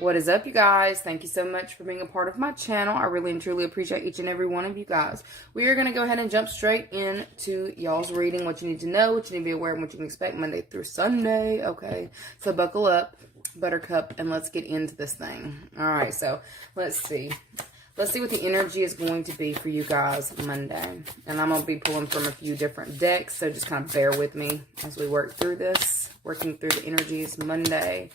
What is up, you guys? Thank you so much for being a part of my channel. I really and truly appreciate each and every one of you guys. We are going to go ahead and jump straight into y'all's reading, what you need to know, what you need to be aware of, what you can expect Monday through Sunday. Okay, so buckle up, buttercup, and let's get into this thing. All right, so let's see. Let's see what the energy is going to be for you guys Monday. And I'm going to be pulling from a few different decks, so just kind of bear with me as we work through this, working through the energies Monday.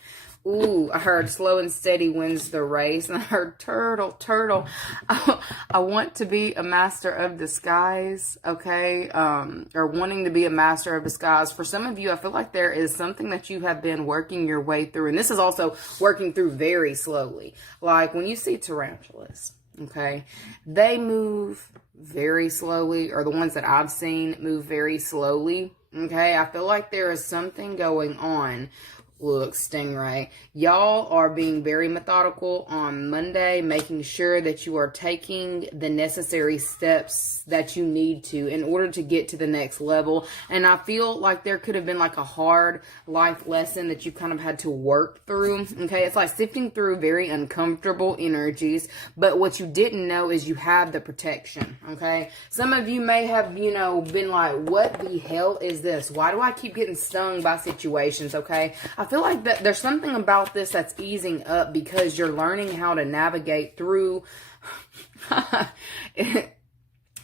Ooh, I heard slow and steady wins the race. And I heard turtle. I want to be a master of disguise, okay? Or wanting to be a master of disguise. For some of you, I feel like there is something that you have been working your way through. And this is also working through very slowly. Like when you see tarantulas, okay? They move very slowly, or the ones that I've seen move very slowly, okay? I feel like there is something going on. Look, Stingray, y'all are being very methodical on Monday, making sure that you are taking the necessary steps that you need to in order to get to the next level. And I feel like there could have been like a hard life lesson that you kind of had to work through. Okay, it's like sifting through very uncomfortable energies, but what you didn't know is you have the protection. Okay, some of you may have, been like, what the hell is this? Why do I keep getting stung by situations? Okay, I feel like that there's something about this that's easing up because you're learning how to navigate through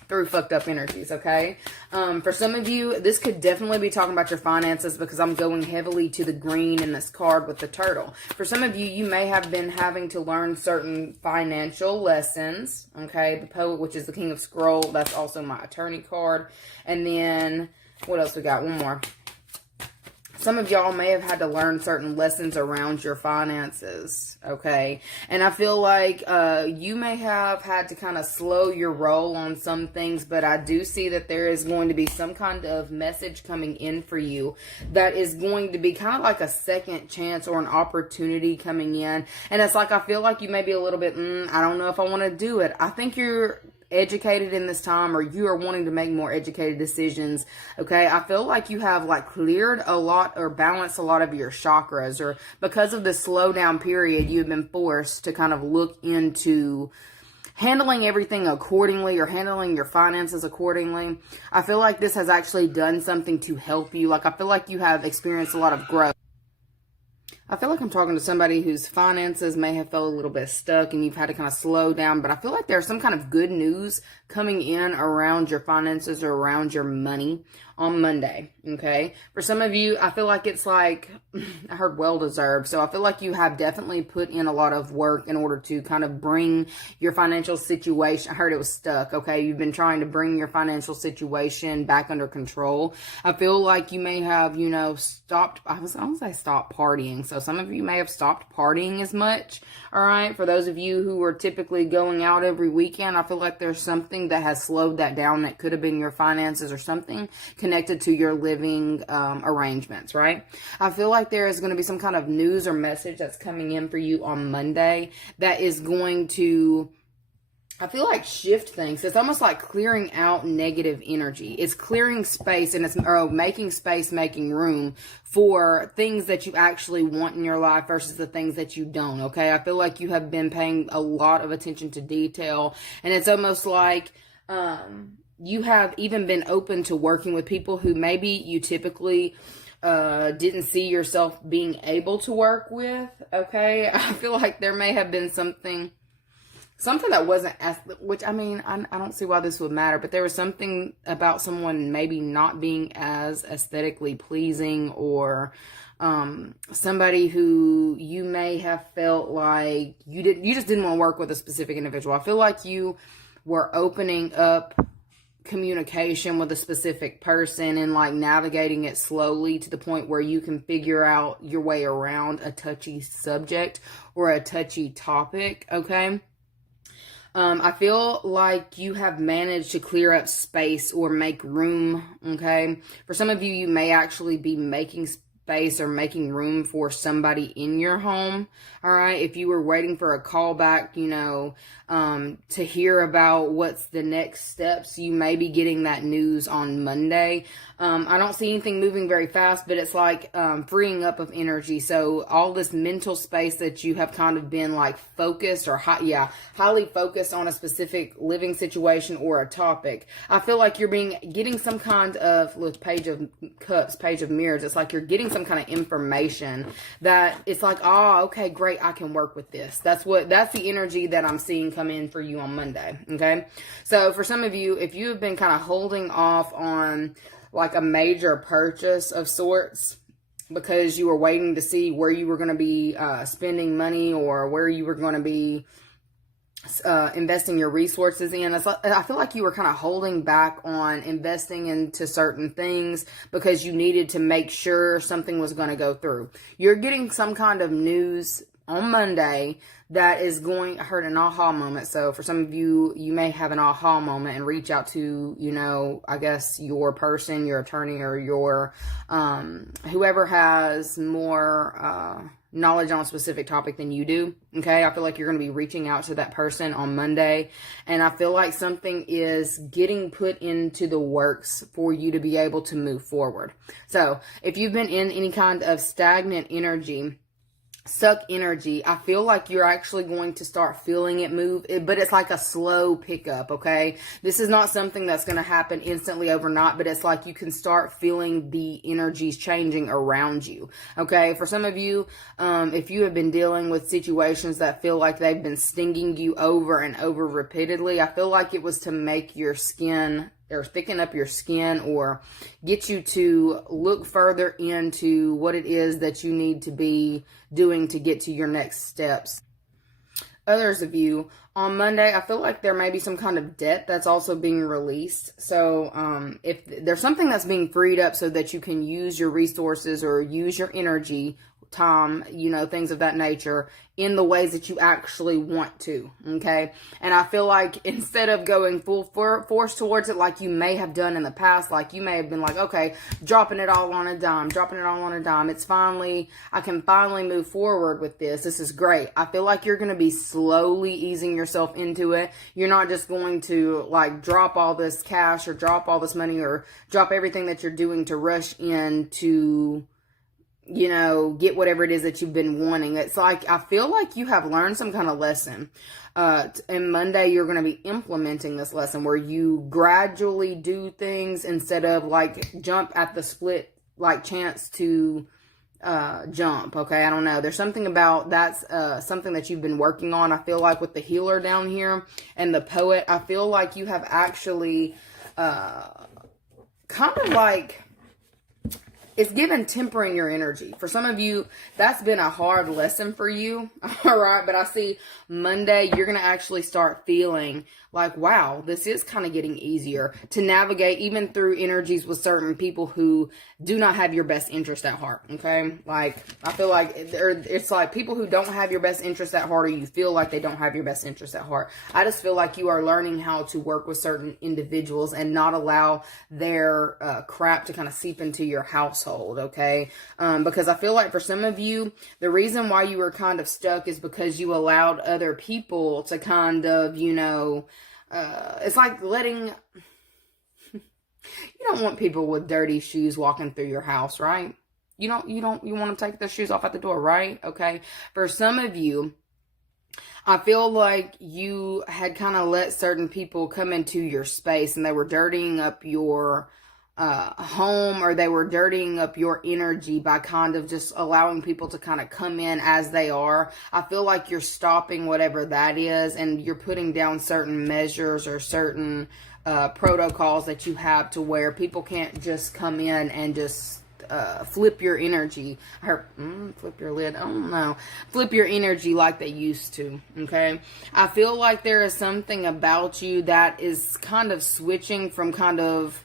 through fucked up energies, okay? For some of you, this could definitely be talking about your finances because I'm going heavily to the green in this card with the turtle. For some of you, you may have been having to learn certain financial lessons, okay? The poet, which is the King of Scroll, that's also my attorney card. And then, what else we got? One more. Some of y'all may have had to learn certain lessons around your finances, okay? And I feel like you may have had to kind of slow your roll on some things, but I do see that there is going to be some kind of message coming in for you that is going to be kind of like a second chance or an opportunity coming in. And it's like, I feel like you may be a little bit, I don't know if I want to do it. I think you're educated in this time, or you are wanting to make more educated decisions, okay? I feel like you have like cleared a lot or balanced a lot of your chakras, or because of the slowdown period, you've been forced to kind of look into handling everything accordingly, or handling your finances accordingly. I feel like this has actually done something to help you. Like I feel like you have experienced a lot of growth. I feel like I'm talking to somebody whose finances may have felt a little bit stuck and you've had to kind of slow down, but I feel like there's some kind of good news coming in around your finances or around your money on Monday, okay? For some of you, I feel like it's like, I heard well-deserved, so I feel like you have definitely put in a lot of work in order to kind of bring your financial situation, I heard it was stuck, okay? You've been trying to bring your financial situation back under control. I feel like you may have, stopped, I was going to say stop partying, so some of you may have stopped partying as much, all right? For those of you who are typically going out every weekend, I feel like there's something that has slowed that down that could have been your finances or something connected to your living arrangements, right? I feel like there is going to be some kind of news or message that's coming in for you on Monday that is going to, I feel like, shift things. It's almost like clearing out negative energy. It's clearing space, and it's making space, making room for things that you actually want in your life versus the things that you don't, okay? I feel like you have been paying a lot of attention to detail, and it's almost like you have even been open to working with people who maybe you typically didn't see yourself being able to work with, okay? I feel like there may have been something that wasn't as, which I mean, I don't see why this would matter, but there was something about someone maybe not being as aesthetically pleasing, or somebody who you may have felt like you just didn't want to work with a specific individual. I feel like you were opening up communication with a specific person and like navigating it slowly to the point where you can figure out your way around a touchy subject or a touchy topic, okay? I feel like you have managed to clear up space or make room, okay? For some of you, you may actually be making space space or making room for somebody in your home. All right. If you were waiting for a call back, you know, to hear about what's the next steps, you may be getting that news on Monday. I don't see anything moving very fast, but it's like freeing up of energy. So all this mental space that you have kind of been like focused or highly focused on a specific living situation or a topic. I feel like you're getting some kind of, look, Page of Cups, Page of Mirrors. It's like you're getting some kind of information that it's like, oh, okay, great, I can work with this. That's the energy that I'm seeing come in for you on Monday. Okay. So for some of you, if you have been kind of holding off on like a major purchase of sorts because you were waiting to see where you were going to be spending money or where you were going to be investing your resources in, I feel like you were kind of holding back on investing into certain things because you needed to make sure something was going to go through. You're getting some kind of news on Monday that is going to hurt an aha moment. So for some of you, you may have an aha moment and reach out to, you know, I guess your person, your attorney, or your whoever has more knowledge on a specific topic than you do. Okay. I feel like you're going to be reaching out to that person on Monday. And I feel like something is getting put into the works for you to be able to move forward. So if you've been in any kind of stagnant energy, stuck energy, I feel like you're actually going to start feeling it move, but it's like a slow pickup. Okay. This is not something that's going to happen instantly overnight, but it's like you can start feeling the energies changing around you. Okay. For some of you, if you have been dealing with situations that feel like they've been stinging you over and over repeatedly, I feel like it was to make your skin or thicken up your skin or get you to look further into what it is that you need to be doing to get to your next steps. Others of you, on Monday, I feel like there may be some kind of debt that's also being released. So if there's something that's being freed up so that you can use your resources or use your energy, time, you know, things of that nature in the ways that you actually want to. Okay. And I feel like instead of going full force towards it, like you may have done in the past, like you may have been like, okay, dropping it all on a dime. I can finally move forward with this. This is great. I feel like you're going to be slowly easing yourself into it. You're not just going to like drop all this cash or drop all this money or drop everything that you're doing to rush into, you know, get whatever it is that you've been wanting. It's like, I feel like you have learned some kind of lesson. And Monday, you're going to be implementing this lesson where you gradually do things instead of like jump at the split, like chance to jump. Okay. I don't know. There's something about that's something that you've been working on. I feel like with the healer down here and the poet, I feel like you have actually kind of like, it's given tempering your energy. For some of you, that's been a hard lesson for you. All right. But I see Monday, you're going to actually start feeling like, wow, this is kind of getting easier to navigate even through energies with certain people who do not have your best interest at heart. Okay. Like, I feel like it's like people who don't have your best interest at heart, or you feel like they don't have your best interest at heart. I just feel like you are learning how to work with certain individuals and not allow their crap to kind of seep into your household. Okay. Because I feel like for some of you, the reason why you were kind of stuck is because you allowed other people to kind of, you know, it's like letting, you don't want people with dirty shoes walking through your house, right? You want to take their shoes off at the door, right? Okay. For some of you, I feel like you had kind of let certain people come into your space and they were dirtying up your home, or they were dirtying up your energy by kind of just allowing people to kind of come in as they are. I feel like you're stopping whatever that is, and you're putting down certain measures or certain protocols that you have to where people can't just come in and just flip your energy, or flip your lid. Oh no, flip your energy like they used to. Okay. I feel like there is something about you that is kind of switching from kind of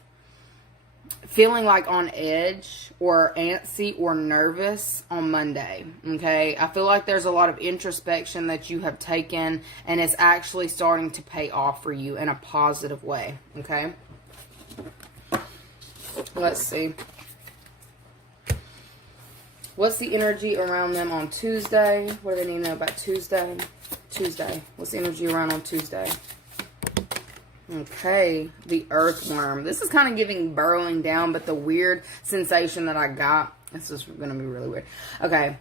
feeling like on edge or antsy or nervous on Monday. Okay. I feel like there's a lot of introspection that you have taken, and it's actually starting to pay off for you in a positive way. Okay. Let's see. What's the energy around them on Tuesday? What do they need to know about Tuesday? What's the energy around on Tuesday? Okay, the earthworm. This is kind of giving burrowing down, but the weird sensation that I got, this is going to be really weird. Okay,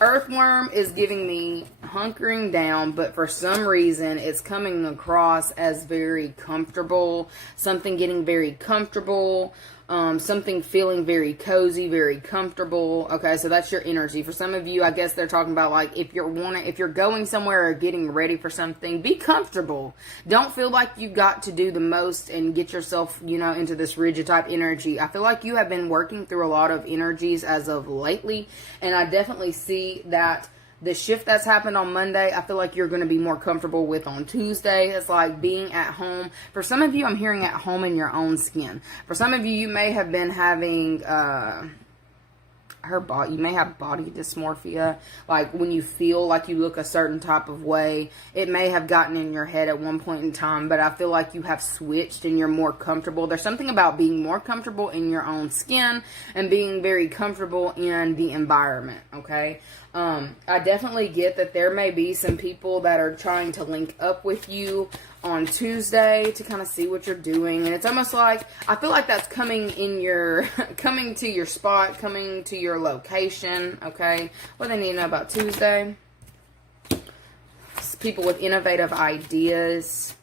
earthworm is giving me hunkering down, but for some reason it's coming across as very comfortable, something getting very comfortable, something feeling very cozy, very comfortable. Okay, so that's your energy. For some of you, I guess they're talking about like if you're going somewhere or getting ready for something, be comfortable. Don't feel like you got to do the most and get yourself, into this rigid type energy. I feel like you have been working through a lot of energies as of lately, and I definitely see that the shift that's happened on Monday, I feel like you're going to be more comfortable with on Tuesday. It's like being at home. For some of you, I'm hearing at home in your own skin. For some of you, you may have been having you may have body dysmorphia, like when you feel like you look a certain type of way. It may have gotten in your head at one point in time, but I feel like you have switched and you're more comfortable. There's something about being more comfortable in your own skin and being very comfortable in the environment, okay? I definitely get that there may be some people that are trying to link up with you on Tuesday to kind of see what you're doing, and it's almost like I feel like that's coming to your spot, coming to your location. Okay, what do they need to know about Tuesday? It's people with innovative ideas,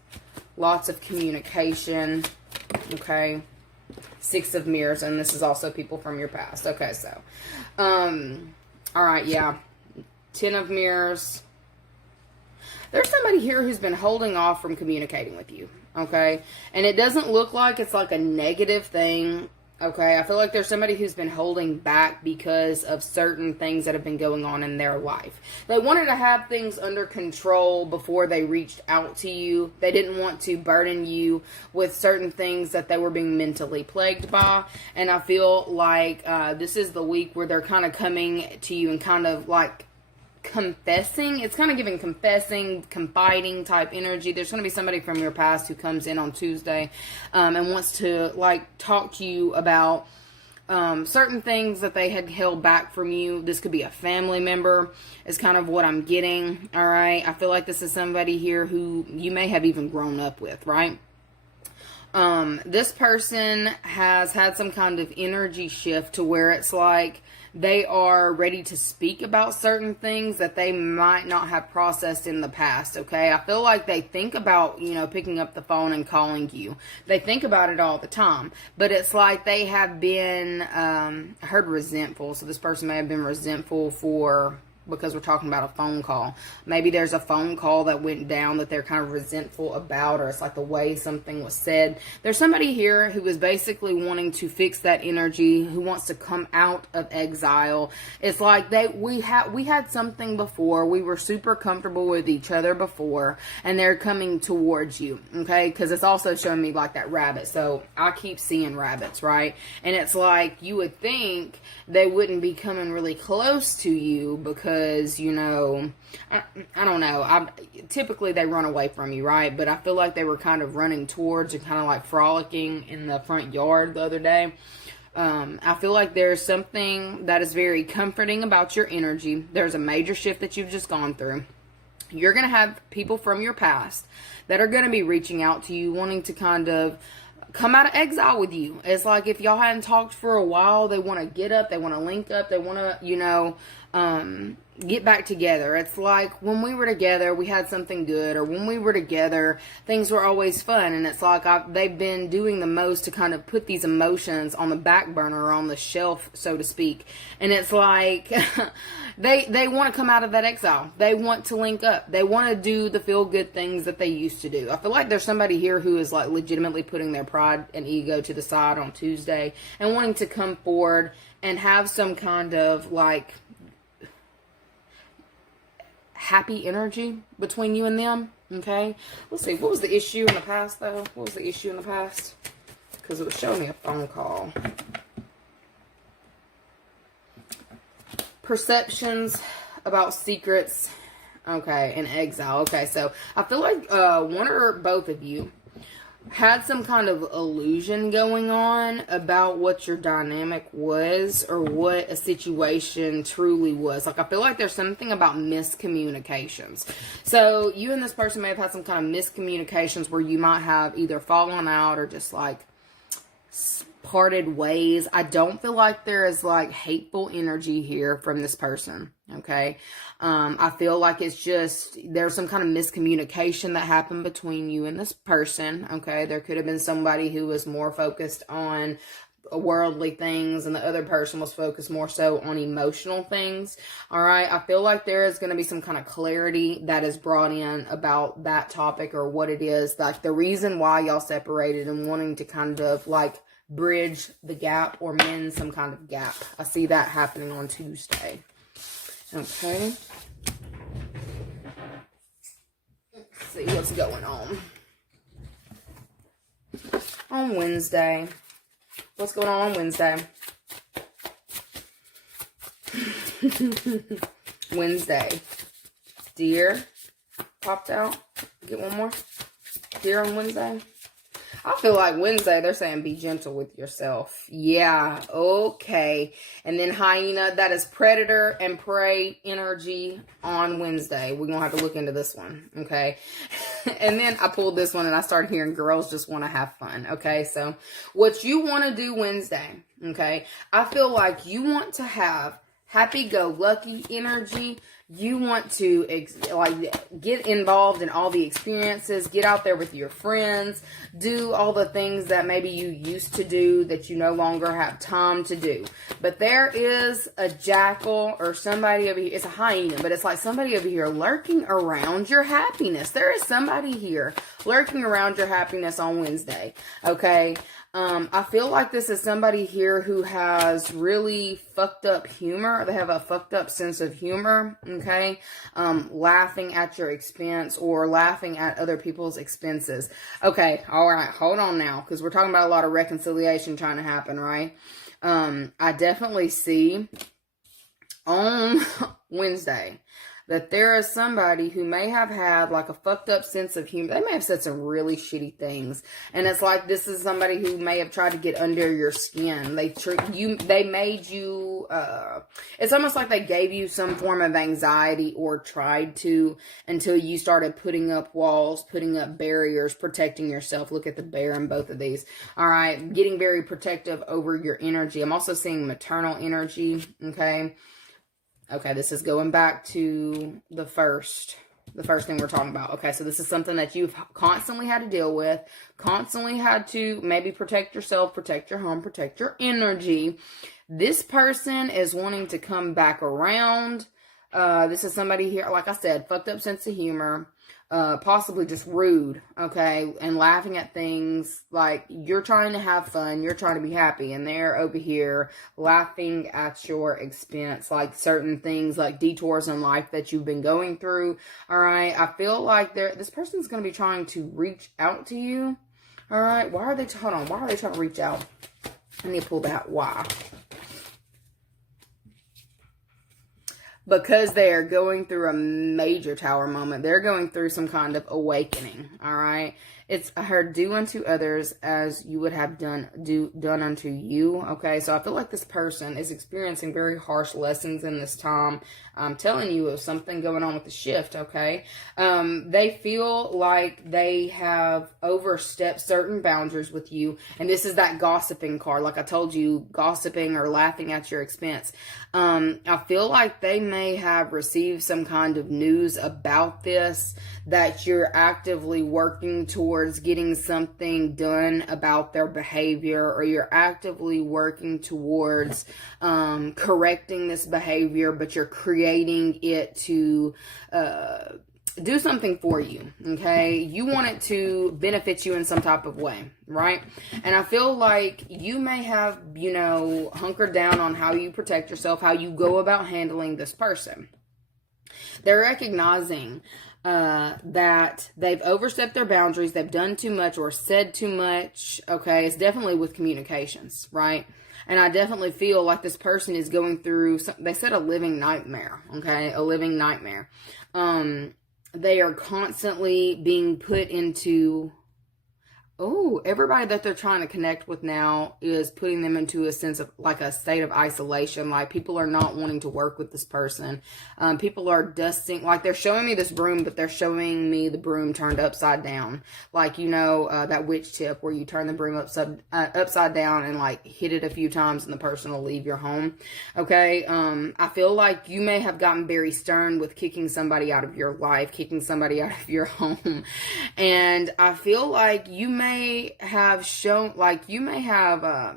lots of communication. Okay, 6 of Mirrors, and this is also people from your past. Okay, so all right, yeah, 10 of Mirrors. There's somebody here who's been holding off from communicating with you, okay? And it doesn't look like it's like a negative thing, okay? I feel like there's somebody who's been holding back because of certain things that have been going on in their life. They wanted to have things under control before they reached out to you. They didn't want to burden you with certain things that they were being mentally plagued by. And I feel like this is the week where they're kind of coming to you and kind of like confessing. It's kind of giving confessing, confiding type energy. There's going to be somebody from your past who comes in on Tuesday and wants to like talk to you about certain things that they had held back from you. This could be a family member is kind of what I'm getting. All right, I feel like this is somebody here who you may have even grown up with, right? This person has had some kind of energy shift to where it's like they are ready to speak about certain things that they might not have processed in the past, okay? I feel like they think about, picking up the phone and calling you. They think about it all the time. But it's like they have been, I heard resentful. So this person may have been resentful because we're talking about a phone call. Maybe there's a phone call that went down that they're kind of resentful about, or it's like the way something was said. There's somebody here who is basically wanting to fix that energy, who wants to come out of exile. It's like we had something before. We were super comfortable with each other before, and they're coming towards you, okay? Because it's also showing me like that rabbit. So I keep seeing rabbits, right? And it's like you would think they wouldn't be coming really close to you because I don't know. Typically they run away from you, right? But I feel like they were kind of running towards and kind of like frolicking in the front yard the other day. I feel like there's something that is very comforting about your energy. There's a major shift that you've just gone through. You're going to have people from your past that are going to be reaching out to you, wanting to kind of come out of exile with you. It's like if y'all hadn't talked for a while, they want to get up, they want to link up, they want to, get back together. It's like when we were together, we had something good, or when we were together, things were always fun. And it's like they've been doing the most to kind of put these emotions on the back burner or on the shelf, so to speak. And it's like they want to come out of that exile. They want to link up. They want to do the feel good things that they used to do. I feel like there's somebody here who is like legitimately putting their pride and ego to the side on Tuesday and wanting to come forward and have some kind of like happy energy between you and them, okay? Let's see, what was the issue in the past, though? What was the issue in the past? Because it was showing me a phone call. Perceptions about secrets, okay, and exile. Okay, so I feel like one or both of you had some kind of illusion going on about what your dynamic was or what a situation truly was. Like, I feel like there's something about miscommunications. So you and this person may have had some kind of miscommunications where you might have either fallen out or just like parted ways. I don't feel like there is like hateful energy here from this person. Okay. I feel like it's just, there's some kind of miscommunication that happened between you and this person. Okay. There could have been somebody who was more focused on worldly things and the other person was focused more so on emotional things. All right. I feel like there is going to be some kind of clarity that is brought in about that topic or what it is, like the reason why y'all separated and wanting to kind of like bridge the gap or mend some kind of gap. I see that happening on Tuesday. Okay. Let's see what's going on Wednesday. What's going on Wednesday? Wednesday. Deer popped out. Get one more. Deer on Wednesday. I feel like Wednesday, they're saying be gentle with yourself. Yeah, okay. And then hyena, that is predator and prey energy on Wednesday. We're going to have to look into this one, okay? And then I pulled this one and I started hearing girls just want to have fun, okay? So what you want to do Wednesday, okay? I feel like you want to have happy-go-lucky energy. You want to get involved in all the experiences, get out there with your friends, do all the things that maybe you used to do that you no longer have time to do. But there is a jackal or somebody over here. It's a hyena, but it's like somebody over here lurking around your happiness. There is somebody here lurking around your happiness on Wednesday, okay? I feel like this is somebody here who has really fucked up humor. They have a fucked up sense of humor, okay? Laughing at your expense or laughing at other people's expenses. Okay, all right, hold on now, because we're talking about a lot of reconciliation trying to happen, right? I definitely see on Wednesday that there is somebody who may have had like a fucked up sense of humor. They may have said some really shitty things. And it's like this is somebody who may have tried to get under your skin. They made you, it's almost like they gave you some form of anxiety or tried to until you started putting up walls, putting up barriers, protecting yourself. Look at the bear in both of these. All right. Getting very protective over your energy. I'm also seeing maternal energy. Okay. Okay, this is going back to the first thing we're talking about. Okay, so this is something that you've constantly had to deal with, constantly had to maybe protect yourself, protect your home, protect your energy. This person is wanting to come back around. This is somebody here, like I said, fucked up sense of humor, possibly just rude, okay, and laughing at things like you're trying to have fun, you're trying to be happy, and they're over here laughing at your expense, like certain things, like detours in life that you've been going through, all right? I feel like this person's going to be trying to reach out to you, all right? Why are they trying to reach out? I need to pull that. Why? Because they are going through a major tower moment. They're going through some kind of awakening, all right? It's, I heard, do unto others as you would have done unto you, okay? So I feel like this person is experiencing very harsh lessons in this time. I'm telling you, of something going on with the shift, okay? They feel like they have overstepped certain boundaries with you, and this is that gossiping card. Like I told you, gossiping or laughing at your expense. I feel like they may have received some kind of news about this, that you're actively working towards getting something done about their behavior, or you're actively working towards correcting this behavior, but you're creating it to do something for you, okay? You want it to benefit you in some type of way, right? And I feel like you may have, hunkered down on how you protect yourself, how you go about handling this person. They're recognizing that they've overstepped their boundaries, they've done too much or said too much, okay? It's definitely with communications, right? And I definitely feel like this person is going through, they said a living nightmare, okay? A living nightmare. They are constantly being put into, Oh, everybody that they're trying to connect with now is putting them into a sense of like a state of isolation. Like people are not wanting to work with this person. People are dusting, like they're showing me this broom, but they're showing me the broom turned upside down. Like, you know, that witch tip where you turn the broom upside down and like hit it a few times and the person will leave your home. Okay. I feel like you may have gotten very stern with kicking somebody out of your life, kicking somebody out of your home. And I feel like you may have shown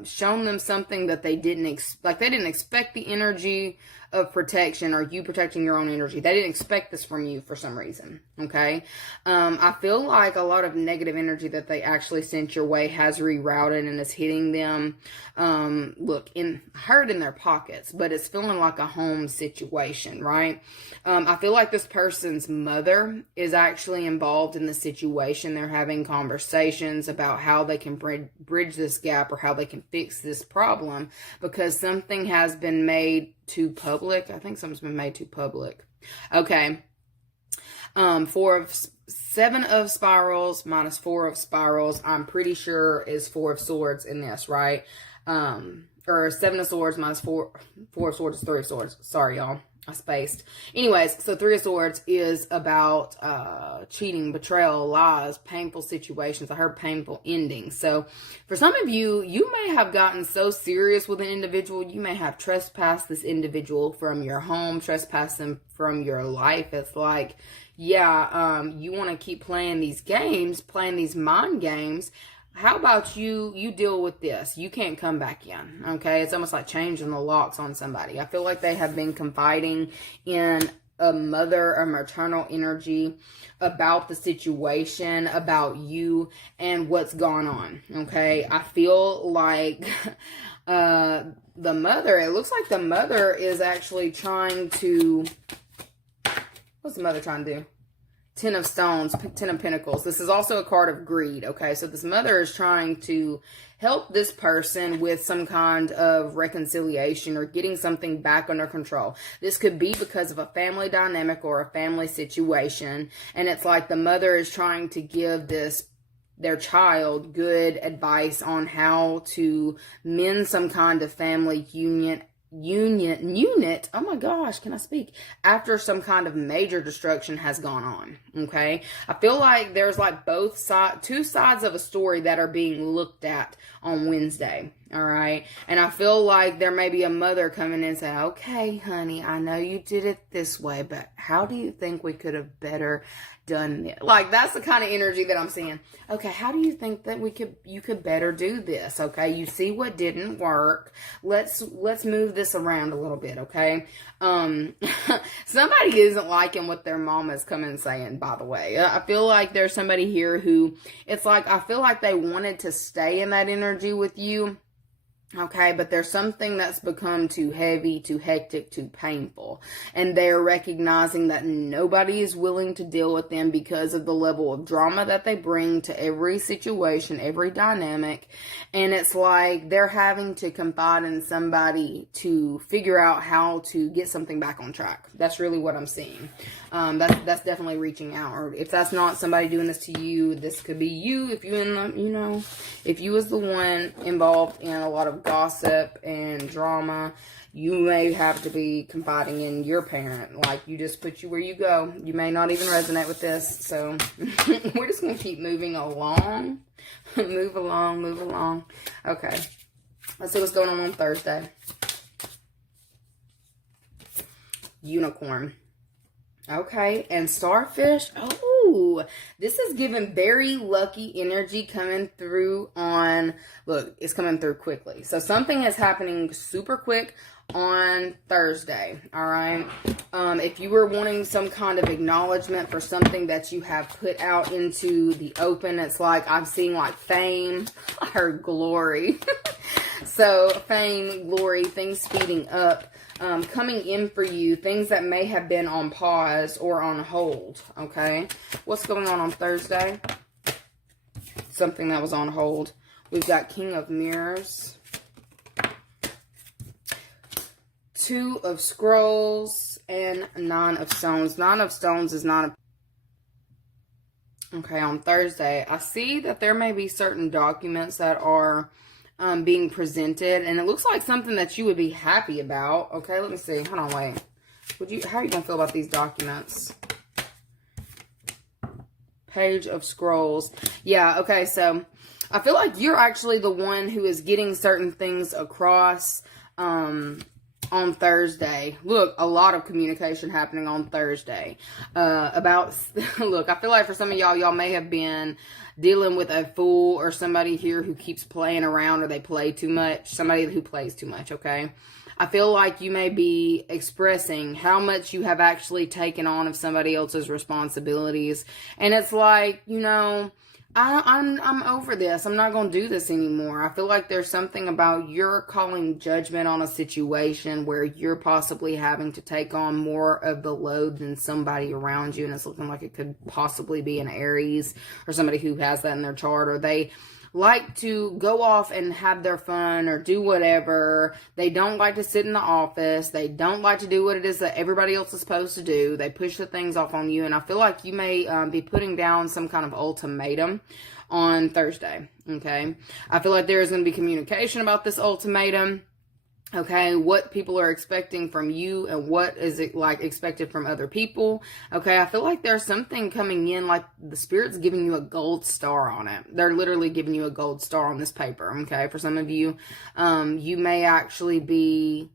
shown them something that they didn't expect the energy of protection, or you protecting your own energy. They didn't expect this from you for some reason. Okay. I feel like a lot of negative energy that they actually sent your way has rerouted and is hitting them. Hurt in their pockets, but it's feeling like a home situation, right? I feel like this person's mother is actually involved in the situation. They're having conversations about how they can bridge this gap or how they can fix this problem because something has been made too public. I think something's been made too public. Okay. 7 of spirals minus 4 of spirals, I'm pretty sure is 4 of swords in this, right? Or 7 of swords minus 4 of swords is 3 of swords. Sorry, y'all. I spaced. Anyways, so 3 of swords is about cheating, betrayal, lies, painful situations. I heard painful endings. So for some of you, you may have gotten so serious with an individual, you may have trespassed this individual from your home, trespassed them from your life. It's like, yeah, you want to keep playing these games, playing these mind games. How about you deal with this? You can't come back in, okay? It's almost like changing the locks on somebody. I feel like they have been confiding in a mother or maternal energy about the situation, about you, and what's gone on, okay? I feel like the mother, it looks like the mother is actually trying to, what's the mother trying to do? 10 of stones, 10 of pentacles. This is also a card of greed, okay? So this mother is trying to help this person with some kind of reconciliation or getting something back under control. This could be because of a family dynamic or a family situation. And it's like the mother is trying to give their child good advice on how to mend some kind of family unit, oh my gosh, can I speak? After some kind of major destruction has gone on, okay? I feel like there's like two sides of a story that are being looked at on Wednesday, all right? And I feel like there may be a mother coming in and saying, okay, honey, I know you did it this way, but how do you think we could have better done it? Like, that's the kind of energy that I'm seeing. Okay, how do you think that you could better do this? Okay, you see what didn't work. Let's move this around a little bit, okay? Somebody isn't liking what their mom is coming saying, by the way. I feel like there's somebody here who, it's like, I feel like they wanted to stay in that energy with you. Okay, but there's something that's become too heavy, too hectic, too painful. And they're recognizing that nobody is willing to deal with them because of the level of drama that they bring to every situation, every dynamic. And it's like they're having to confide in somebody to figure out how to get something back on track. That's really what I'm seeing. That's definitely reaching out. Or if that's not somebody doing this to you, this could be you. If if you was the one involved in a lot of gossip and drama, you may have to be confiding in your parent. Like, you just put you where you go. You may not even resonate with this. So we're just going to keep moving along. Move along. Okay. Let's see what's going on Thursday. Unicorn. Okay, and starfish. Oh, this is giving very lucky energy coming through on, look, it's coming through quickly. So something is happening super quick on Thursday, all right? If you were wanting some kind of acknowledgement for something that you have put out into the open, it's like I'm seeing like fame. I heard glory. So fame, glory, things speeding up. Coming in for you, things that may have been on pause or on hold, okay? What's going on Thursday? Something that was on hold. We've got King of Mirrors, 2 of Scrolls, and 9 of Stones. 9 of Stones is not Okay, on Thursday, I see that there may be certain documents that are being presented, and it looks like something that you would be happy about. Okay, let me see. Hold on, wait. How are you gonna feel about these documents? Page of Scrolls. Yeah, okay, so I feel like you're actually the one who is getting certain things across on Thursday. Look, a lot of communication happening on Thursday. Look, I feel like for some of y'all may have been dealing with a fool or somebody here who keeps playing around, or they play too much. Somebody who plays too much, okay? I feel like you may be expressing how much you have actually taken on of somebody else's responsibilities. And it's like, you know, I'm over this. I'm not going to do this anymore. I feel like there's something about you're calling judgment on a situation where you're possibly having to take on more of the load than somebody around you. And it's looking like it could possibly be an Aries or somebody who has that in their chart, or they like to go off and have their fun or do whatever. They don't like to sit in the office. They don't like to do what it is that everybody else is supposed to do. They push the things off on you. And I feel like you may be putting down some kind of ultimatum on Thursday. Okay. I feel like there is going to be communication about this ultimatum. Okay, what people are expecting from you and what is it like expected from other people. Okay, I feel like there's something coming in, like the Spirit's giving you a gold star on it. They're literally giving you a gold star on this paper. Okay, for some of you, you may actually be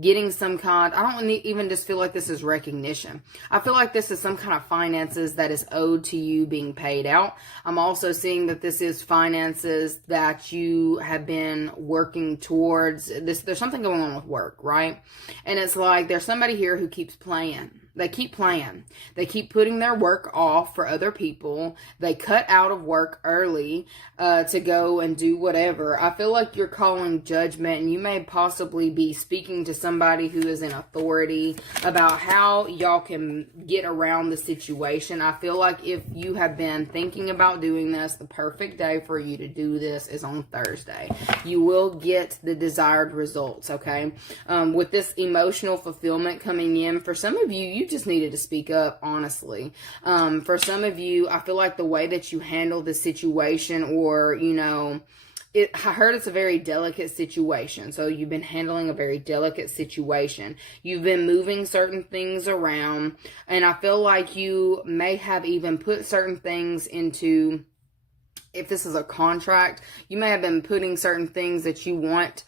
getting some kind, I don't even just feel like this is recognition. I feel like this is some kind of finances that is owed to you being paid out. I'm also seeing that this is finances that you have been working towards. There's something going on with work, right? And it's like there's somebody here who keeps playing. They keep playing. They keep putting their work off for other people. They cut out of work early to go and do whatever. I feel like you're calling judgment, and you may possibly be speaking to somebody who is in authority about how y'all can get around the situation. I feel like if you have been thinking about doing this, the perfect day for you to do this is on Thursday. You will get the desired results, okay? With this emotional fulfillment coming in, for some of you, you just needed to speak up, honestly. For some of you, I feel like the way that you handle the situation, or, you know, I heard it's a very delicate situation. So you've been handling a very delicate situation. You've been moving certain things around. And I feel like you may have even put certain things into, if this is a contract, you may have been putting certain things that you want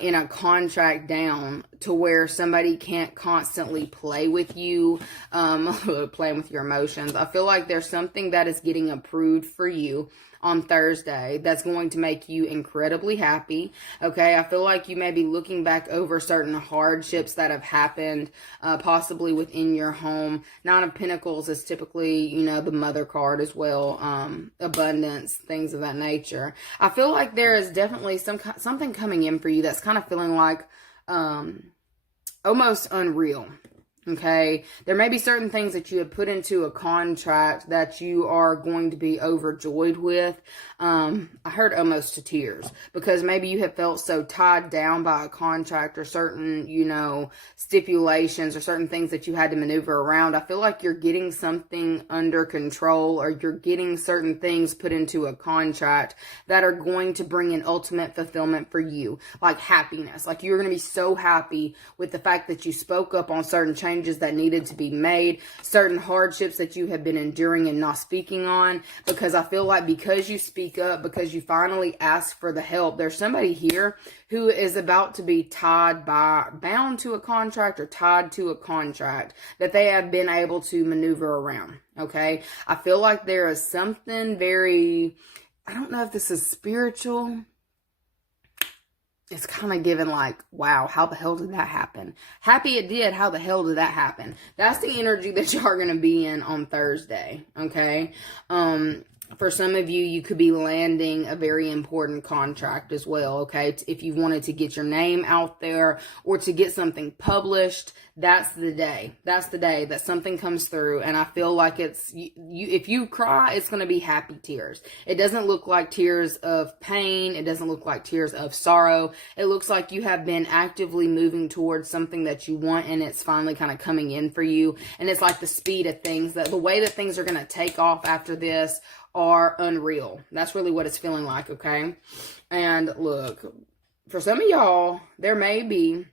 in a contract down to where somebody can't constantly play with you, playing with your emotions. I feel like there's something that is getting approved for you on Thursday that's going to make you incredibly happy. Okay, I feel like you may be looking back over certain hardships that have happened, possibly within your home. Nine of Pentacles is typically, you know, the mother card as well, abundance, things of that nature. I feel like there is definitely something coming in for you that's kind of feeling like almost unreal. Okay, there may be certain things that you have put into a contract that you are going to be overjoyed with. I heard almost to tears, because maybe you have felt so tied down by a contract or certain, you know, stipulations or certain things that you had to maneuver around. I feel like you're getting something under control, or you're getting certain things put into a contract that are going to bring an ultimate fulfillment for you, like happiness. Like you're going to be so happy with the fact that you spoke up on certain changes that needed to be made, certain hardships that you have been enduring and not speaking on, because I feel like because you speak up, because you finally ask for the help, there's somebody here who is about to be bound to a contract or tied to a contract that they have been able to maneuver around. Okay, I feel like there is something very, I don't know if this is spiritual. It's kind of given like, wow, how the hell did that happen? Happy it did. How the hell did that happen? That's the energy that y'all are going to be in on Thursday. Okay. For some of you, you could be landing a very important contract as well, okay? If you wanted to get your name out there or to get something published, that's the day. That's the day that something comes through, and I feel like it's, if you cry, it's going to be happy tears. It doesn't look like tears of pain. It doesn't look like tears of sorrow. It looks like you have been actively moving towards something that you want, and it's finally kind of coming in for you. And it's like the speed of things, that the way that things are going to take off after this are unreal. That's really what it's feeling like, okay? And look, for some of y'all, there may be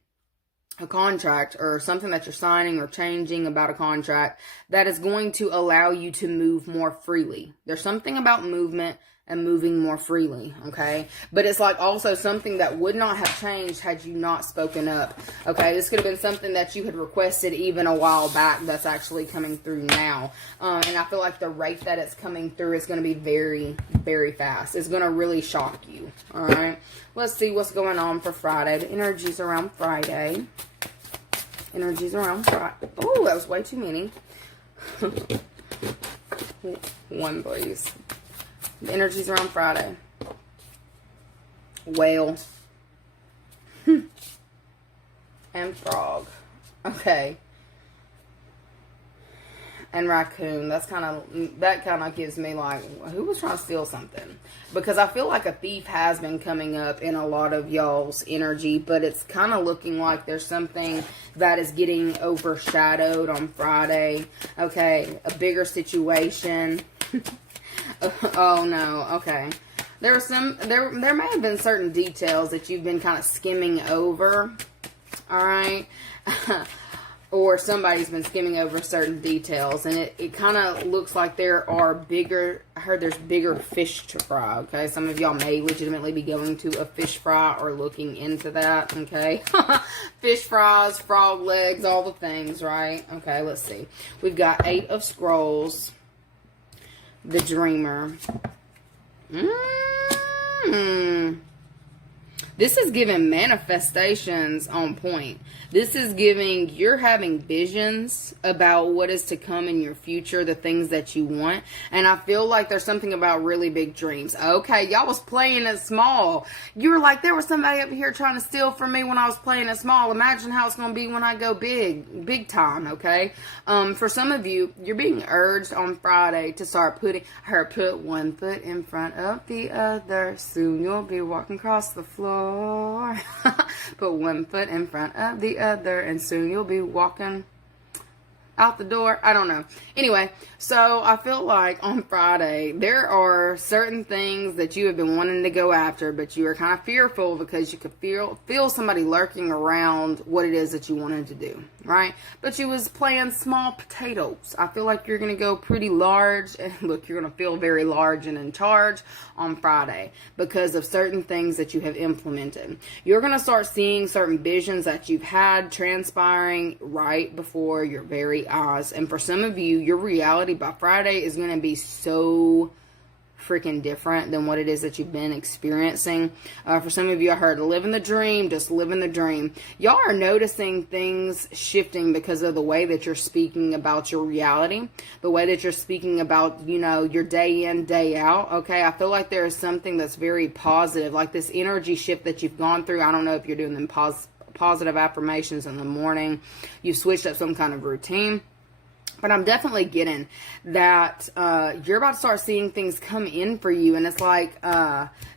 a contract or something that you're signing or changing about a contract that is going to allow you to move more freely. There's something about movement and moving more freely, okay? But it's like also something that would not have changed had you not spoken up, okay? This could have been something that you had requested even a while back that's actually coming through now. And I feel like the rate that it's coming through is going to be very, very fast. It's going to really shock you, all right? Let's see what's going on for Friday. The energies around Friday. Energies around Friday. Oh, that was way too many. One, please. The energies around Friday. Whale. And frog. Okay. And raccoon. That kind of gives me like, who was trying to steal something? Because I feel like a thief has been coming up in a lot of y'all's energy, but it's kind of looking like there's something that is getting overshadowed on Friday. Okay, a bigger situation. Oh no, okay. There may have been certain details that you've been kind of skimming over. Alright? Or somebody's been skimming over certain details, and it kind of looks like there are bigger, I heard there's bigger fish to fry, okay? Some of y'all may legitimately be going to a fish fry or looking into that, okay? Fish fries, frog legs, all the things, right? Okay, let's see. We've got 8 of Scrolls, the Dreamer. This is giving manifestations on point. This is giving, you're having visions about what is to come in your future, the things that you want. And I feel like there's something about really big dreams. Okay, y'all was playing it small. You were like, there was somebody up here trying to steal from me when I was playing it small. Imagine how it's going to be when I go big time, okay? For some of you, you're being urged on Friday to start put one foot in front of the other. Soon you'll be walking across the floor. Put one foot in front of the other, and soon you'll be walking out the door. I don't know. Anyway, so I feel like on Friday, there are certain things that you have been wanting to go after, but you are kind of fearful because you could feel somebody lurking around what it is that you wanted to do, right? But you was playing small potatoes. I feel like you're going to go pretty large, and look, you're going to feel very large and in charge on Friday because of certain things that you have implemented. You're going to start seeing certain visions that you've had transpiring right before your very eyes. And for some of you, your reality by Friday is going to be so freaking different than what it is that you've been experiencing. For some of you, I heard living the dream, just living the dream. Y'all are noticing things shifting because of the way that you're speaking about your reality, the way that you're speaking about, you know, your day in, day out. Okay, I feel like there is something that's very positive, like this energy shift that you've gone through. I don't know if you're doing them positive affirmations in the morning. You've switched up some kind of routine. But I'm definitely getting that you're about to start seeing things come in for you. And it's like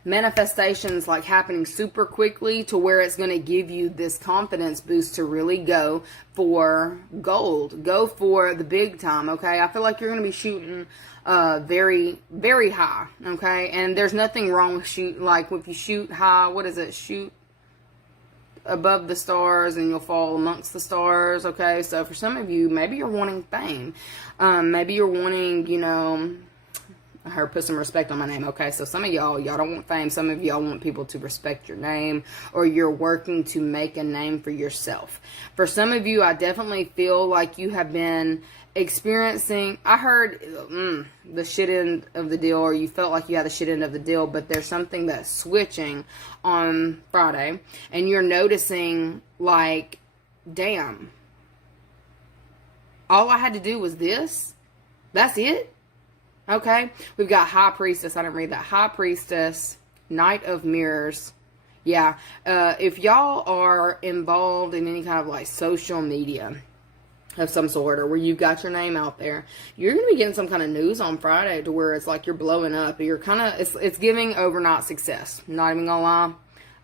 manifestations like happening super quickly to where it's going to give you this confidence boost to really go for gold. Go for the big time, okay? I feel like you're going to be shooting very, very high, okay? And there's nothing wrong with like if you shoot high, what is it? Shoot above the stars and you'll fall amongst the stars, okay? So for some of you, maybe you're wanting fame. Maybe you're wanting, you know, I heard put some respect on my name, okay? So some of y'all don't want fame. Some of y'all want people to respect your name, or you're working to make a name for yourself. For some of you, I definitely feel like you have been experiencing, I heard the shit end of the deal, or you felt like you had the shit end of the deal, but there's something that's switching on Friday, and you're noticing like, damn, all I had to do was this? That's it? Okay, we've got High Priestess. I didn't read that. High Priestess, Knight of Mirrors. Yeah, if y'all are involved in any kind of like social media of some sort, or where you've got your name out there, you're going to be getting some kind of news on Friday to where it's like you're blowing up. You're kind of, it's giving overnight success. Not even gonna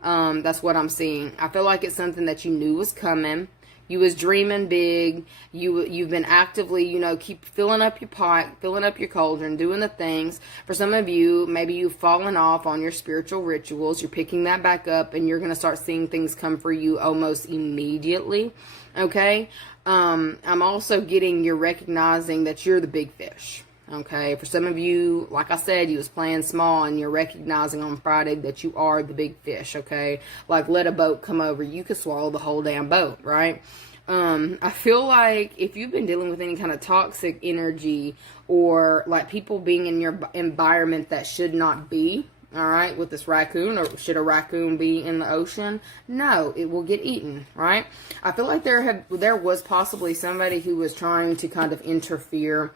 lie. That's what I'm seeing. I feel like it's something that you knew was coming. You was dreaming big. You've been actively, keep filling up your pot, filling up your cauldron, doing the things. For some of you, maybe you've fallen off on your spiritual rituals. You're picking that back up, and you're going to start seeing things come for you almost immediately. Okay? I'm also getting you're recognizing that you're the big fish. Okay, for some of you, like I said, you was playing small, and you're recognizing on Friday that you are the big fish, okay? Like, let a boat come over. You could swallow the whole damn boat, right? I feel like if you've been dealing with any kind of toxic energy, or like people being in your environment that should not be, all right, with this raccoon, or should a raccoon be in the ocean? No, it will get eaten, right? I feel like there was possibly somebody who was trying to kind of interfere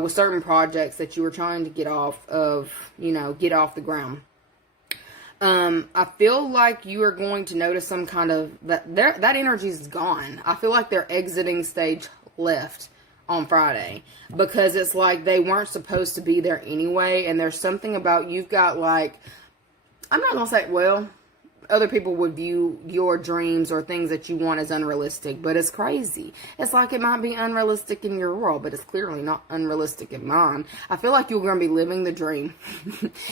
with certain projects that you were trying to get off the ground. I feel like you are going to notice some kind of that energy is gone. I feel like they're exiting stage left on Friday, because it's like they weren't supposed to be there anyway, and there's something about you've got, like, I'm not gonna say, well, other people would view your dreams or things that you want as unrealistic, but it's crazy. It's like it might be unrealistic in your world, but it's clearly not unrealistic in mine. I feel like you're going to be living the dream.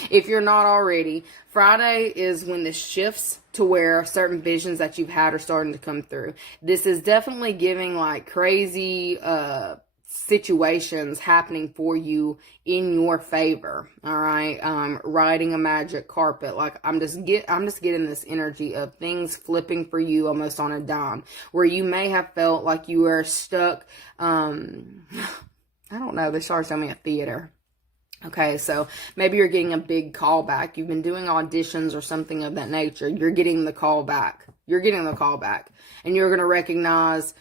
If you're not already, Friday is when this shifts to where certain visions that you've had are starting to come through. This is definitely giving like crazy, situations happening for you in your favor. All right. Riding a magic carpet. Like I'm just getting this energy of things flipping for you almost on a dime, where you may have felt like you were stuck. I don't know. They started telling me a theater. Okay, so maybe you're getting a big call back. You've been doing auditions or something of that nature. You're getting the call back. And you're going to recognize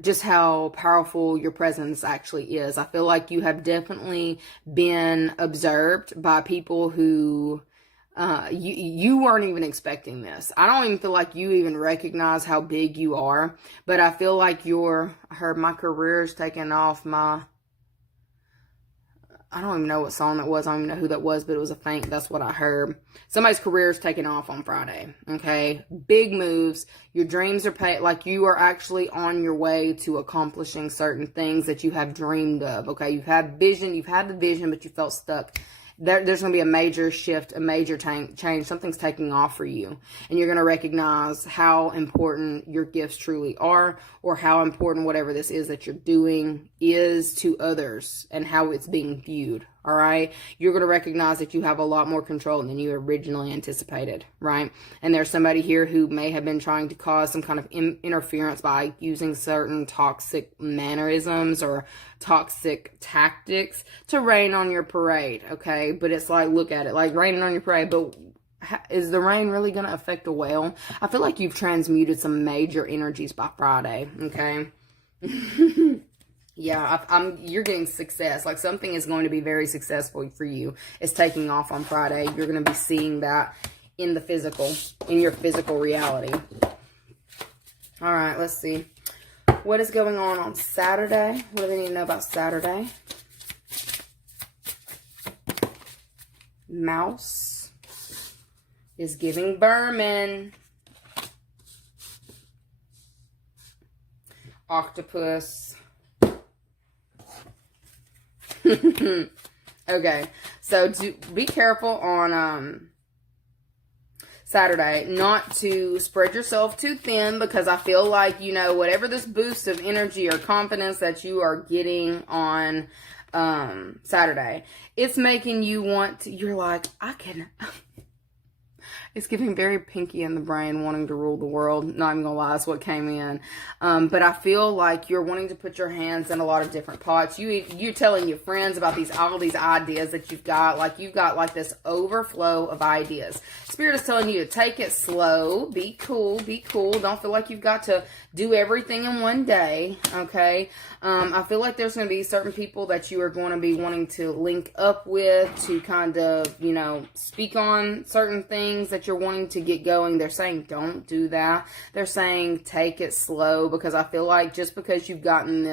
just how powerful your presence actually is. I feel like you have definitely been observed by people who you weren't even expecting this. I don't even feel like you even recognize how big you are, but I feel like I heard my career's taking off. I don't even know what song it was. I don't even know who that was, but it was a faint. That's what I heard. Somebody's career is taking off on Friday. Okay. Big moves. Your dreams are paid. Like you are actually on your way to accomplishing certain things that you have dreamed of. Okay. You've had vision. You've had the vision, but you felt stuck. There's going to be a major shift, a major change. Something's taking off for you. And you're going to recognize how important your gifts truly are, or how important whatever this is that you're doing is to others and how it's being viewed. All right. You're going to recognize that you have a lot more control than you originally anticipated. Right. And there's somebody here who may have been trying to cause some kind of interference by using certain toxic mannerisms or toxic tactics to rain on your parade. Okay. But it's like, look at it like raining on your parade. But is the rain really going to affect a whale? I feel like you've transmuted some major energies by Friday. Okay. Yeah, you're getting success. Like something is going to be very successful for you. It's taking off on Friday. You're going to be seeing that in the physical, in your physical reality. All right, let's see. What is going on Saturday? What do they need to know about Saturday? Mouse is giving vermin. Octopus. Okay, so be careful on Saturday not to spread yourself too thin, because I feel like, whatever this boost of energy or confidence that you are getting on Saturday, it's making you you're like, It's giving very Pinky in the Brain, wanting to rule the world. Not even gonna lie, that's what came in. But I feel like you're wanting to put your hands in a lot of different pots. You're telling your friends about all these ideas that you've got. Like, you've got like this overflow of ideas. Spirit is telling you to take it slow, be cool, be cool. Don't feel like you've got to do everything in one day, okay? I feel like there's going to be certain people that you are going to be wanting to link up with to kind of, you know, speak on certain things that you're wanting to get going. They're saying don't do that. They're saying take it slow, because I feel like just because you've gotten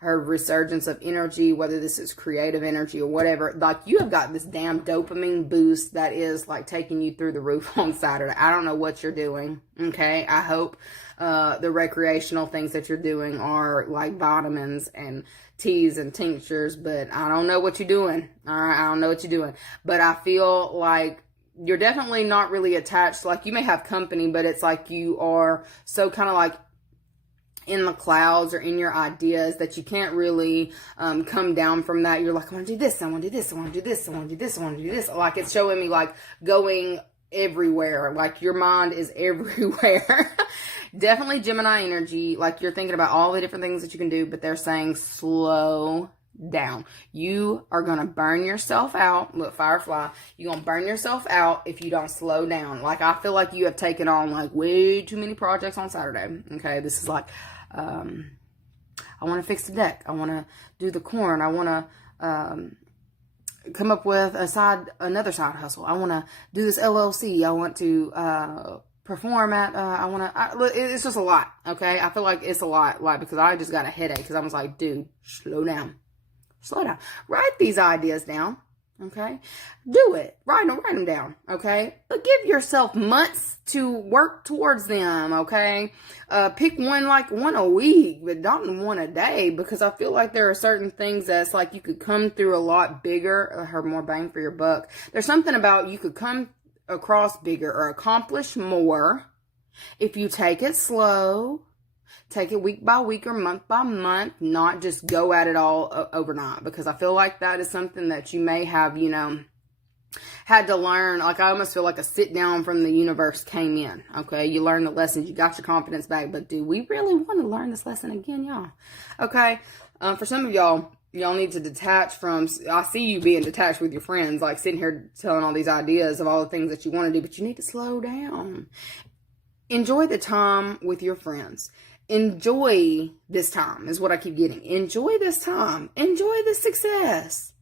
her resurgence of energy, whether this is creative energy or whatever, like, you have got this damn dopamine boost that is like taking you through the roof on Saturday. I don't know what you're doing, okay? I hope the recreational things that you're doing are like vitamins and teas and tinctures, but I don't know what you're doing. All right, I don't know what you're doing, but I feel like you're definitely not really attached. Like, you may have company, but it's like you are so kind of like in the clouds or in your ideas that you can't really come down from that. You're like, I want to do this, I want to do this, I want to do this, I want to do this, I want to do this. Like, it's showing me like going everywhere. Like, your mind is everywhere. Definitely Gemini energy. Like, you're thinking about all the different things that you can do, but they're saying slow down. You are going to burn yourself out. Look, Firefly, you're going to burn yourself out if you don't slow down. Like, I feel like you have taken on like way too many projects on Saturday. Okay, this is like, I want to fix the deck. I want to do the corn. I want to come up with another side hustle. I want to do this LLC. I want to perform at, it's just a lot, okay? I feel like it's a lot, like, because I just got a headache, because I was like, dude, slow down. Slow down. Write these ideas down, okay? Do it. Write them down, okay? But give yourself months to work towards them, okay? Pick one a week, but not one a day, because I feel like there are certain things that's like you could come through a lot bigger, or more bang for your buck. There's something about you could come across bigger or accomplish more if you take it slow, take it week by week or month by month, not just go at it all overnight, because I feel like that is something that you may have, you know, had to learn. Like, I almost feel like a sit down from the universe came in, okay? You learned the lessons, you got your confidence back, but do we really want to learn this lesson again, y'all? Okay, for some of y'all need to detach from, I see you being detached with your friends, like sitting here telling all these ideas of all the things that you want to do, but you need to slow down. Enjoy the time with your friends. Enjoy this time is what I keep getting. Enjoy this time. Enjoy the success.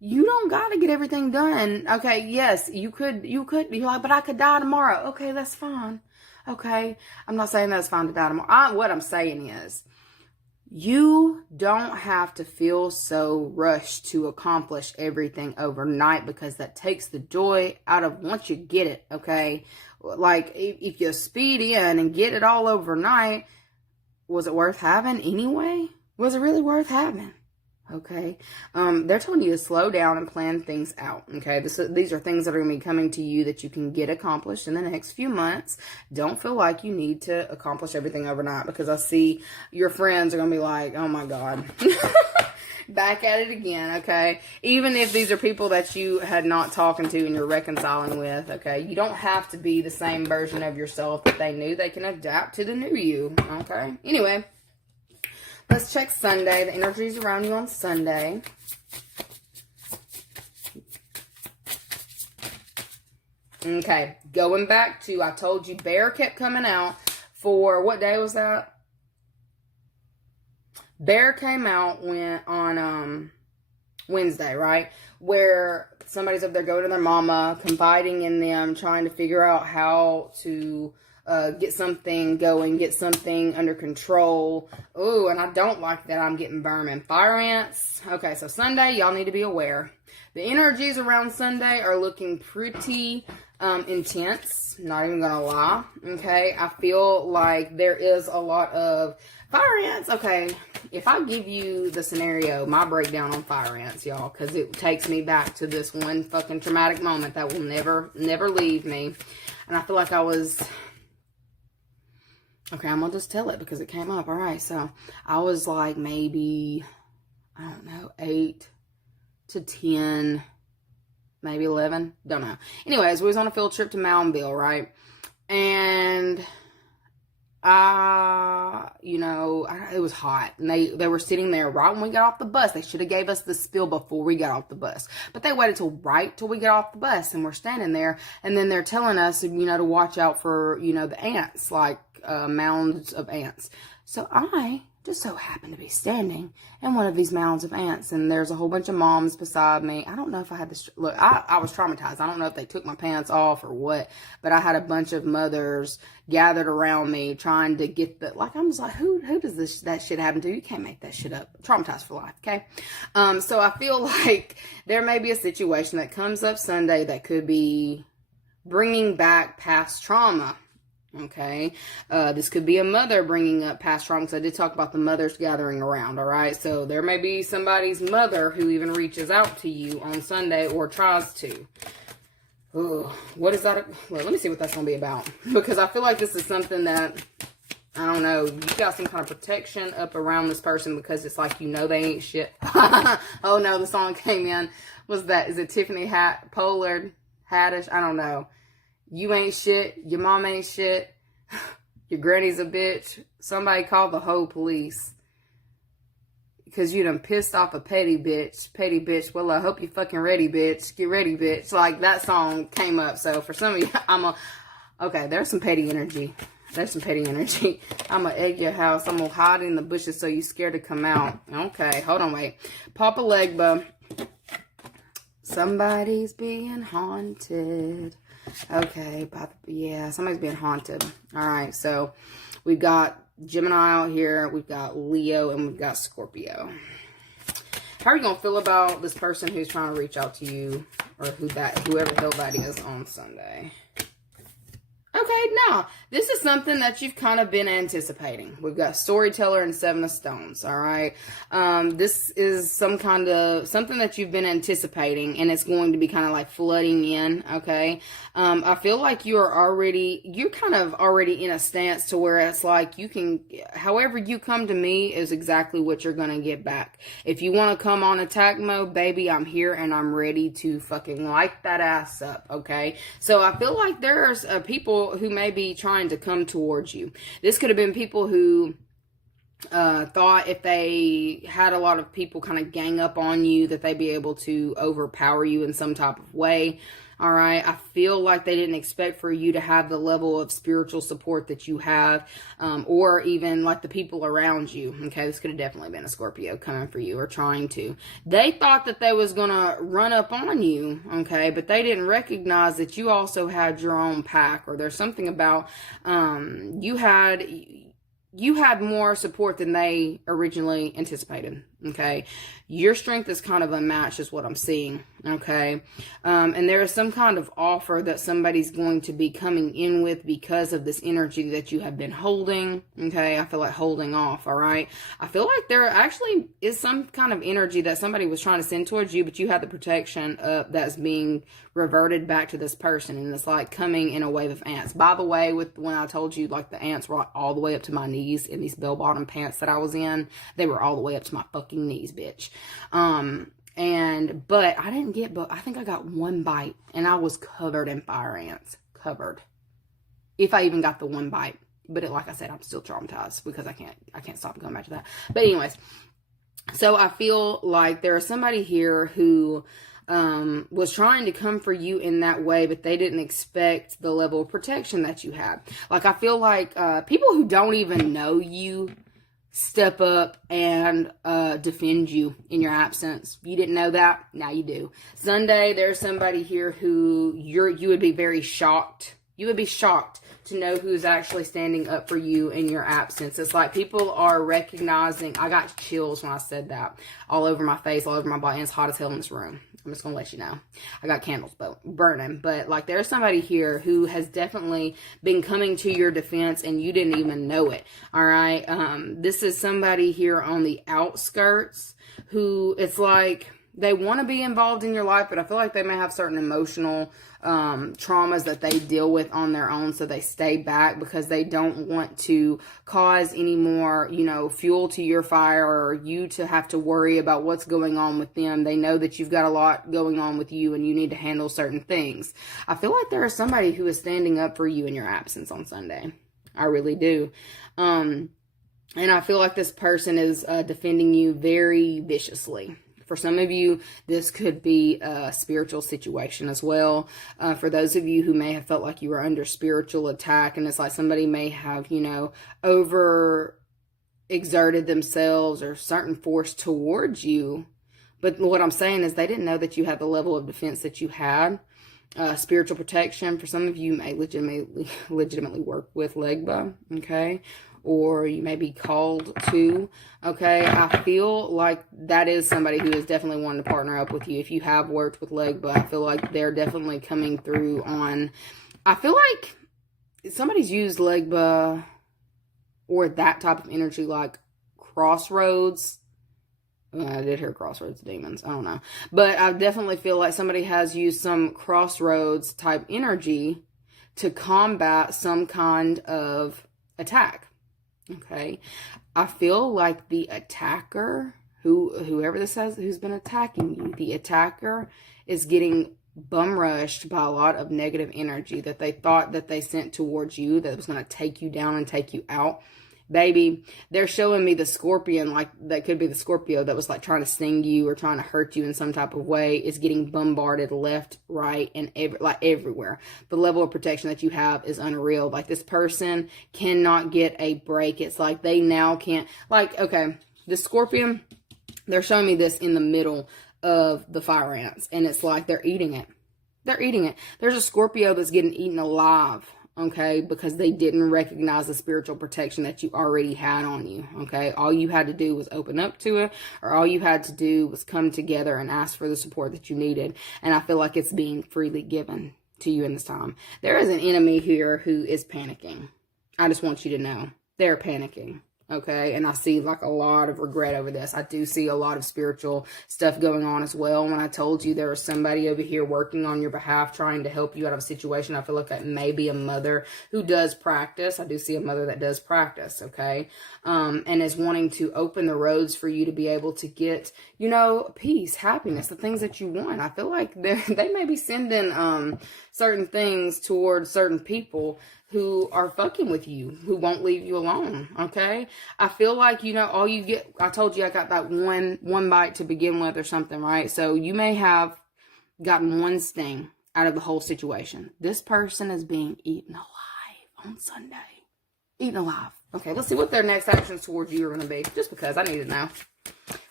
You don't got to get everything done. Okay, yes, you could, you're like, but I could die tomorrow. Okay, that's fine. Okay, I'm not saying that's fine to die tomorrow. What I'm saying is, you don't have to feel so rushed to accomplish everything overnight, because that takes the joy out of once you get it, okay? Like, if you speed in and get it all overnight, was it worth having anyway? Was it really worth having? Okay, they're telling you to slow down and plan things out, okay? These are things that are going to be coming to you that you can get accomplished in the next few months. Don't feel like you need to accomplish everything overnight, because I see your friends are going to be like, oh my God, back at it again, okay? Even if these are people that you had not talking to and you're reconciling with, okay? You don't have to be the same version of yourself that they knew. They can adapt to the new you, okay? Anyway, let's check Sunday. The energies around you on Sunday. Okay, going back to, I told you Bear kept coming out for, what day was that? Bear came out on Wednesday, right? Where somebody's up there going to their mama, confiding in them, trying to figure out how to get something going, get something under control. Ooh, and I don't like that I'm getting vermin. Fire ants. Okay, so Sunday, y'all need to be aware. The energies around Sunday are looking pretty intense. Not even gonna lie. Okay, I feel like there is a lot of fire ants. Okay, if I give you the scenario, my breakdown on fire ants, y'all, because it takes me back to this one fucking traumatic moment that will never leave me. And I feel like I was... Okay, I'm going to just tell it because it came up. All right, so I was like maybe, I don't know, 8 to 10, maybe 11, don't know. Anyways, we was on a field trip to Moundville, right? And it was hot, and they were sitting there right when we got off the bus. They should have gave us the spiel before we got off the bus, but they waited till we got off the bus, and we're standing there, and then they're telling us, to watch out for, the ants, like mounds of ants. So I just so happened to be standing in one of these mounds of ants, and there's a whole bunch of moms beside me. I don't know if I had this. Look, I was traumatized. I don't know if they took my pants off or what, but I had a bunch of mothers gathered around me trying to get I was like, who does that shit happen to? You can't make that shit up. Traumatized for life, okay? So I feel like there may be a situation that comes up Sunday that could be bringing back past trauma. Okay, this could be a mother bringing up past trauma, because I did talk about the mothers gathering around, all right? So there may be somebody's mother who even reaches out to you on Sunday or tries to. Ooh, what is that? Well, let me see what that's going to be about, because I feel like this is something that, I don't know, you got some kind of protection up around this person, because it's like, they ain't shit. Oh no, the song came in. What's that? Is it Tiffany Pollard Haddish? I don't know. You ain't shit. Your mom ain't shit. Your granny's a bitch. Somebody call the whole police, because you done pissed off a petty bitch. Petty bitch. Well, I hope you fucking ready, bitch. Get ready, bitch. Like, that song came up. So for some of you, okay, there's some petty energy. There's some petty energy. I'm going to egg your house. I'm going to hide in the bushes so you scared to come out. Okay, hold on, wait. Papa Legba. Somebody's being haunted. Okay, yeah, somebody's being haunted. All right, so we've got Gemini out here, we've got Leo, and we've got Scorpio. How are you going to feel about this person who's trying to reach out to you, or whoever the hell that is on Sunday? Okay, now, this is something that you've kind of been anticipating. We've got Storyteller and Seven of Stones, all right? This is something that you've been anticipating, and it's going to be kind of like flooding in, okay? I feel like you're kind of already in a stance to where it's like however you come to me is exactly what you're going to get back. If you want to come on attack mode, baby, I'm here and I'm ready to fucking light that ass up, okay? So I feel like there's people who may be trying to come towards you. This could have been people who thought if they had a lot of people kind of gang up on you that they'd be able to overpower you in some type of way. All right. I feel like they didn't expect for you to have the level of spiritual support that you have, or even like the people around you. Okay. This could have definitely been a Scorpio coming for you or trying to. They thought that they was going to run up on you. Okay. But they didn't recognize that you also had your own pack, or there's something about, you had more support than they originally anticipated, okay? Your strength is kind of unmatched is what I'm seeing, okay? And there is some kind of offer that somebody's going to be coming in with because of this energy that you have been holding, okay? I feel like holding off, all right? I feel like there actually is some kind of energy that somebody was trying to send towards you, but you had the protection that's being reverted back to this person, and it's like coming in a wave of ants. By the way, when I told you like the ants were all the way up to my knees in these bell-bottom pants that I was in, they were all the way up to my fucking knees, bitch. But I didn't get, I think I got one bite, and I was covered in fire ants. Covered. If I even got the one bite. But like I said, I'm still traumatized because I can't stop going back to that. But anyways, so I feel like there is somebody here who was trying to come for you in that way, but they didn't expect the level of protection that you had. Like, I feel like people who don't even know you step up and defend you in your absence. You didn't know that? Now you do. Sunday, there's somebody here who you would be very shocked. You would be shocked to know who's actually standing up for you in your absence. It's like people are recognizing. I got chills when I said that. All over my face, all over my body. And it's hot as hell in this room. I'm just going to let you know. I got candles burning. But like, there's somebody here who has definitely been coming to your defense and you didn't even know it. All right. This is somebody here on the outskirts who, it's like, They want to be involved in your life, but I feel like they may have certain emotional traumas that they deal with on their own, so they stay back because they don't want to cause any more, fuel to your fire, or you to have to worry about what's going on with them. They know that you've got a lot going on with you and you need to handle certain things. I feel like there is somebody who is standing up for you in your absence on Sunday. I really do. And I feel like this person is defending you very viciously. For some of you, this could be a spiritual situation as well. For those of you who may have felt like you were under spiritual attack, and it's like somebody may have, over exerted themselves or certain force towards you. But what I'm saying is they didn't know that you had the level of defense that you had. Spiritual protection. For some of you, may legitimately work with Legba, okay? Or you may be called to, okay? I feel like that is somebody who is definitely wanting to partner up with you. If you have worked with Legba, I feel like they're definitely coming through on, I feel like somebody's used Legba or that type of energy like Crossroads. I did hear Crossroads Demons. I don't know. But I definitely feel like somebody has used some Crossroads type energy to combat some kind of attack. Okay, I feel like the attacker, whoever this is, who's been attacking you, the attacker is getting bum rushed by a lot of negative energy that they thought that they sent towards you that was going to take you down and take you out. Baby, they're showing me the scorpion, like that could be the Scorpio that was like trying to sting you or trying to hurt you in some type of way, is getting bombarded left, right, and everywhere. The level of protection that you have is unreal. Like this person cannot get a break. It's like they now can't, like, okay, the Scorpion, they're showing me this in the middle of the fire ants, and it's like they're eating it. They're eating it. There's a Scorpio that's getting eaten alive. Okay, because they didn't recognize the spiritual protection that you already had on you. Okay, all you had to do was open up to it, or all you had to do was come together and ask for the support that you needed. And I feel like it's being freely given to you in this time. There is an enemy here who is panicking. I just want you to know they're panicking. Okay, and I see like a lot of regret over this. I do see a lot of spiritual stuff going on as well. When I told you there was somebody over here working on your behalf, trying to help you out of a situation, I feel like that may be a mother who does practice. I do see a mother that does practice, okay, and is wanting to open the roads for you to be able to get, peace, happiness, the things that you want. I feel like they may be sending certain things towards certain people who are fucking with you, who won't leave you alone, okay? I feel like, all you get, I told you I got that one bite to begin with or something, right? So you may have gotten one sting out of the whole situation. This person is being eaten alive on Sunday. Eaten alive. Okay, let's see what their next actions towards you are going to be, just because I need to know.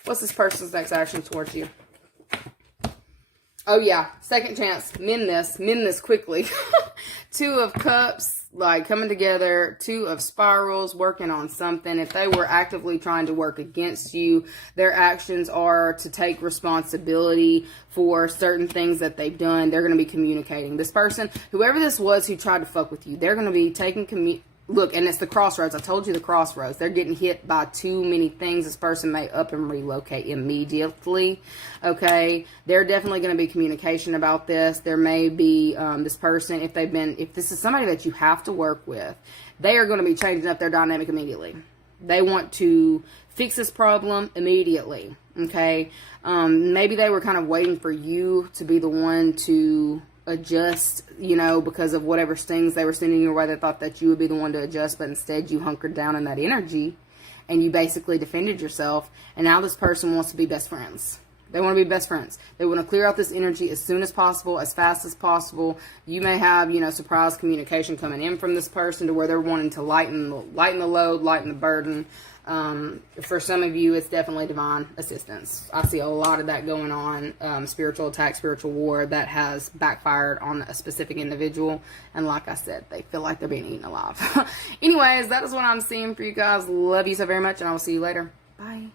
What's this person's next action towards you? Oh, yeah. Second chance. Mend this quickly. Two of Cups, like coming together. Two of Spirals, working on something. If they were actively trying to work against you, their actions are to take responsibility for certain things that they've done. They're going to be communicating. This person, whoever this was who tried to fuck with you, they're going to be taking look, and it's the crossroads. I told you the crossroads. They're getting hit by too many things. This person may up and relocate immediately. Okay. They're definitely going to be communication about this. There may be this person, if this is somebody that you have to work with, they are going to be changing up their dynamic immediately. They want to fix this problem immediately. Okay. Maybe they were kind of waiting for you to be the one to adjust, because of whatever stings they were sending your way. They thought that you would be the one to adjust, but instead you hunkered down in that energy and you basically defended yourself. And now this person wants to be best friends. They want to be best friends. They want to clear out this energy as soon as possible, as fast as possible. You may have, surprise communication coming in from this person to where they're wanting to lighten the load, lighten the burden. For some of you, it's definitely divine assistance. I see a lot of that going on. Spiritual attack, spiritual war that has backfired on a specific individual. And like I said, they feel like they're being eaten alive. Anyways, that is what I'm seeing for you guys. Love you so very much, and I will see you later. Bye.